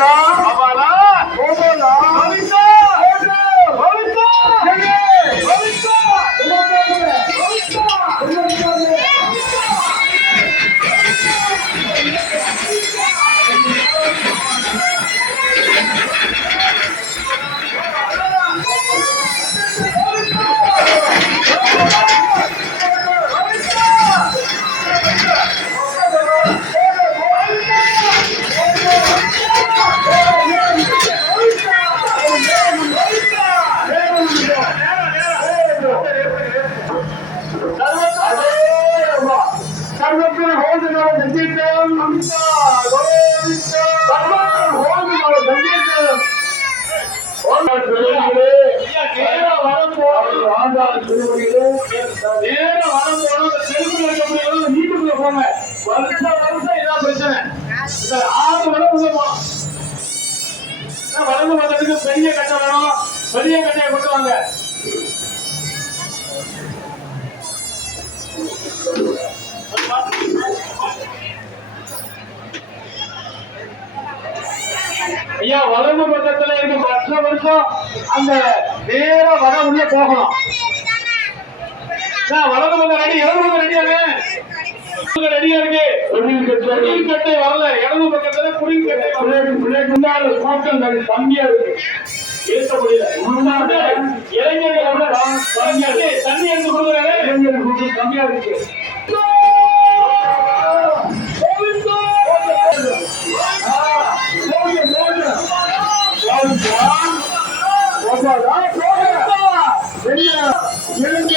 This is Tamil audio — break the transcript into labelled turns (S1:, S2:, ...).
S1: ராஜா ಸರ್ವತ್ರ ಹೋದಗಳ ದಂಡಿತ ನಮಿತ ಗೋವಿಂದ ಸರ್ವತ್ರ ಹೋದಗಳ ದಂಡಿತ பெரிய கட்டை வேணும் பெரிய கட்டையை கொண்டு வாங்க ஐயா வளர்ந்து பக்கத்துல இருக்க வருஷம் வருஷம் அந்த நேரா வர உள்ள போகணும். வலது பக்கம் ரெடி இடது பக்கம் ரெடியானே ரெடியா இருக்கு?
S2: தொழில் கட்டளை
S1: குடில் கட்டை வரல. இடது பக்கத்துல குடில் கட்டை
S2: பிள்ளைக்கு கூட்டம் கம்மியா இருக்கு.
S1: ஏற்க முடியல. இளைஞர்கள் தண்ணி எடுத்து கொடுக்குறாரு.
S2: இளைஞர் கூட்டம் கம்மியா இருக்கு? 왜냐? 이런 게